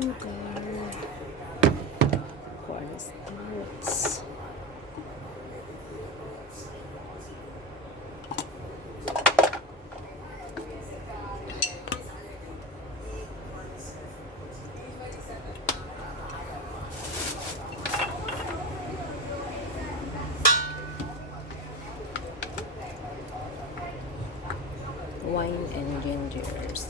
sugar, cornstarch. Wine and gingers.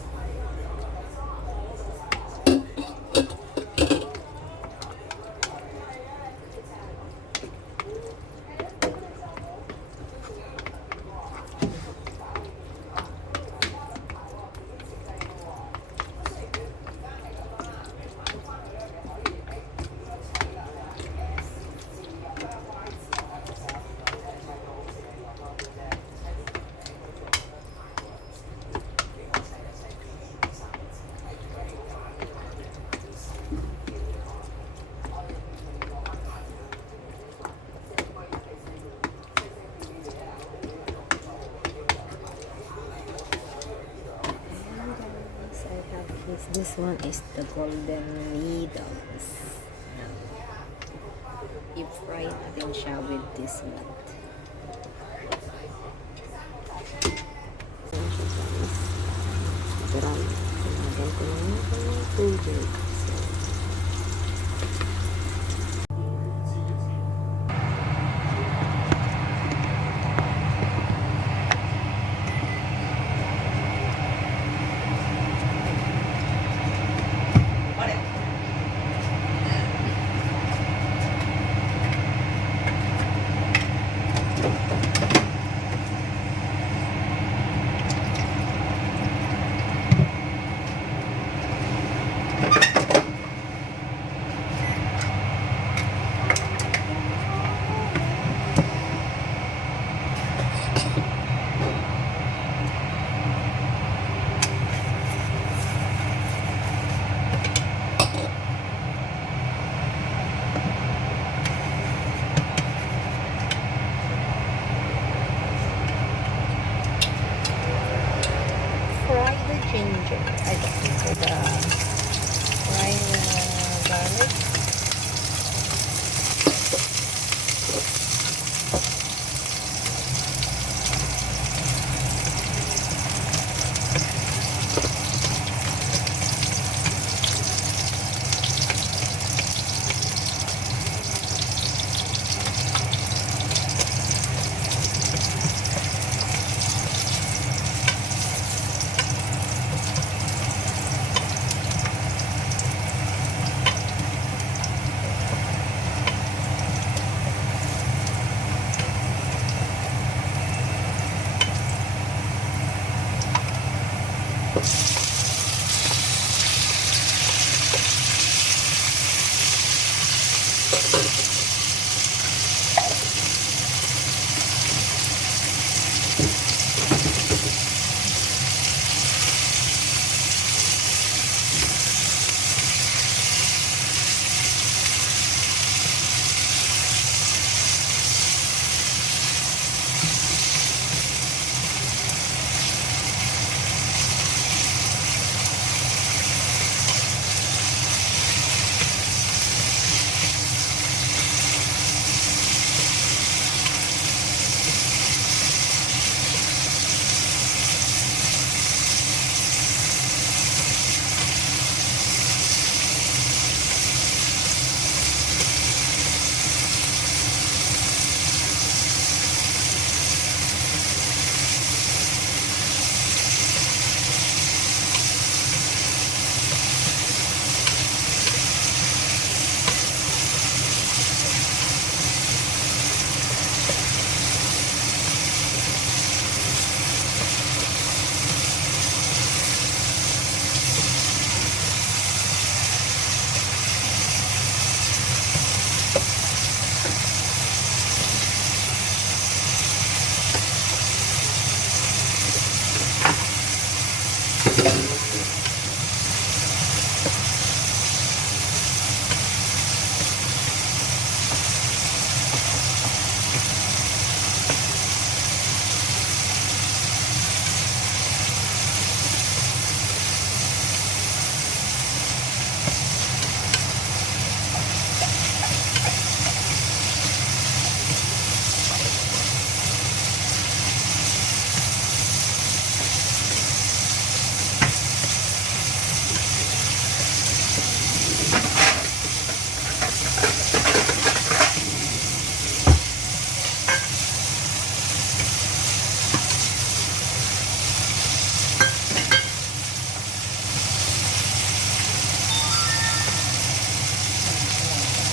This one is the golden needles. I-fry natin siya with this meat. Sarap. Lagyan ko ng tubig. Ginger. I don't know the fried garlic.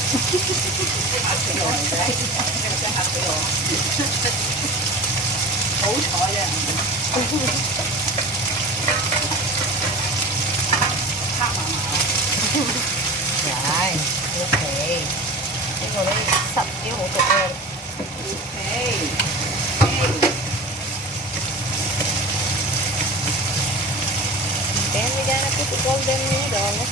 好彩啫，黑麻麻。Yan. Okay. Ito na yung sap yung utot ko. Okay. Okay. Then we gonna put the golden noodle.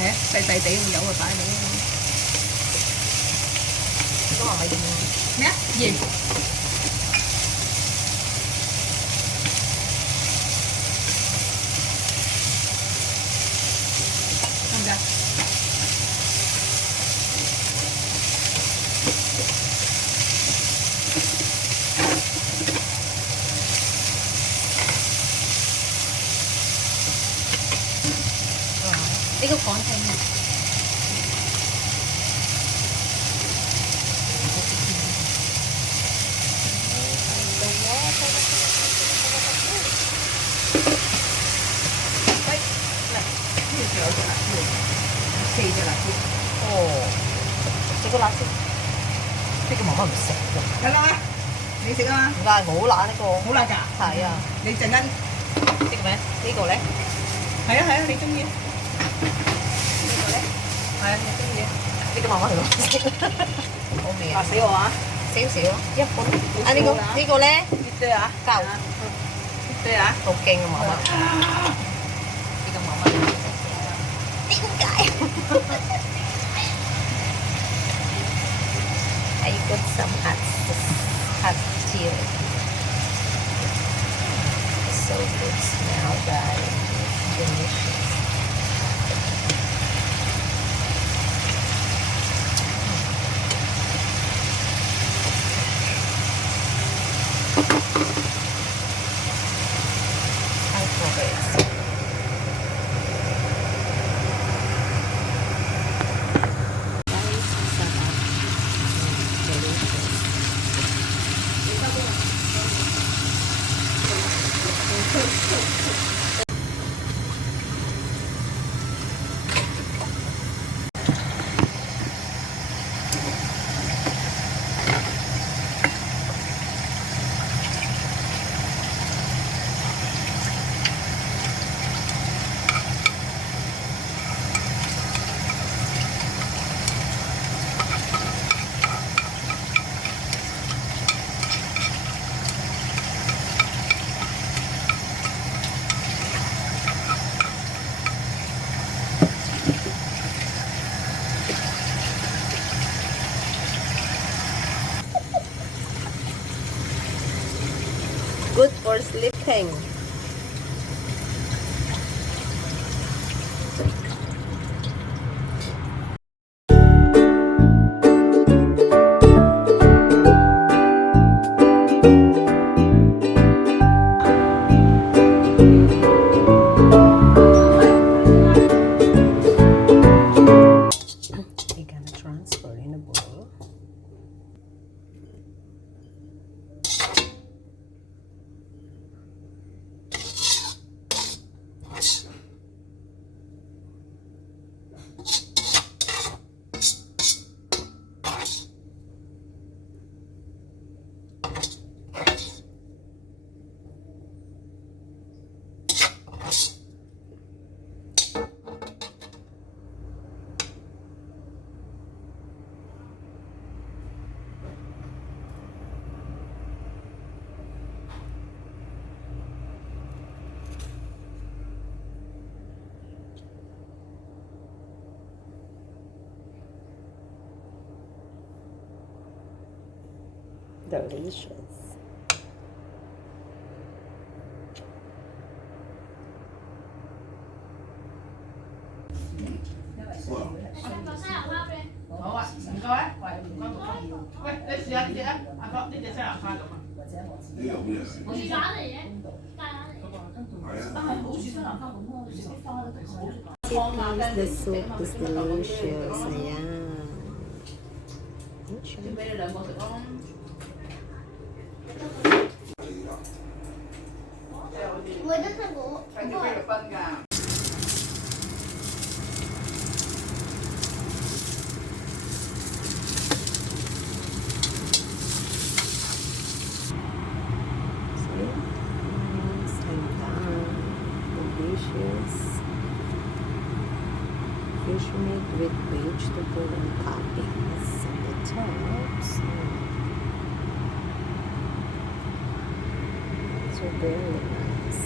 係細細地會有嘅擺到。Ito nga, may din. 咩啊？鹽。得唔得？呢個講清啊。四隻辣椒。哦，食個辣椒，呢個媽媽唔食喎。得啦，你食啊嘛？唔該，我好辣呢個。好辣㗎。係啊，你陣間呢個咩？呢個咧？係啊係啊，你中意？呢個咧？係啊，你中意？呢個媽媽同我食。好味啊！辣死我啊！少少，一半。啊呢個呢個咧？呢堆啊？夠。呢堆啊？好勁啊媽媽！呢個媽媽點解？I got some hot chili. So good smell, guys. Delicious. I love it. Good for sleeping. We're gonna transfer in a bowl. Delicious. Hổ ạ, có á, quay, lấy xíu chị á, có, đi để xe ở pha được mà. The soup is delicious. Ayan. Bây giờ đợi một sự con. Phải như vậy là phân gà. Delicious fish meat with vegetable and toppings on the tops. So very nice.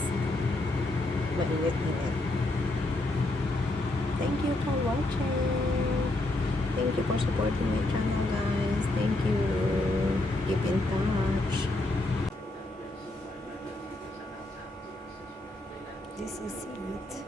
Mainit-init. Thank you for watching. Thank you for supporting my channel, guys. Thank you. Keep in touch. This is it.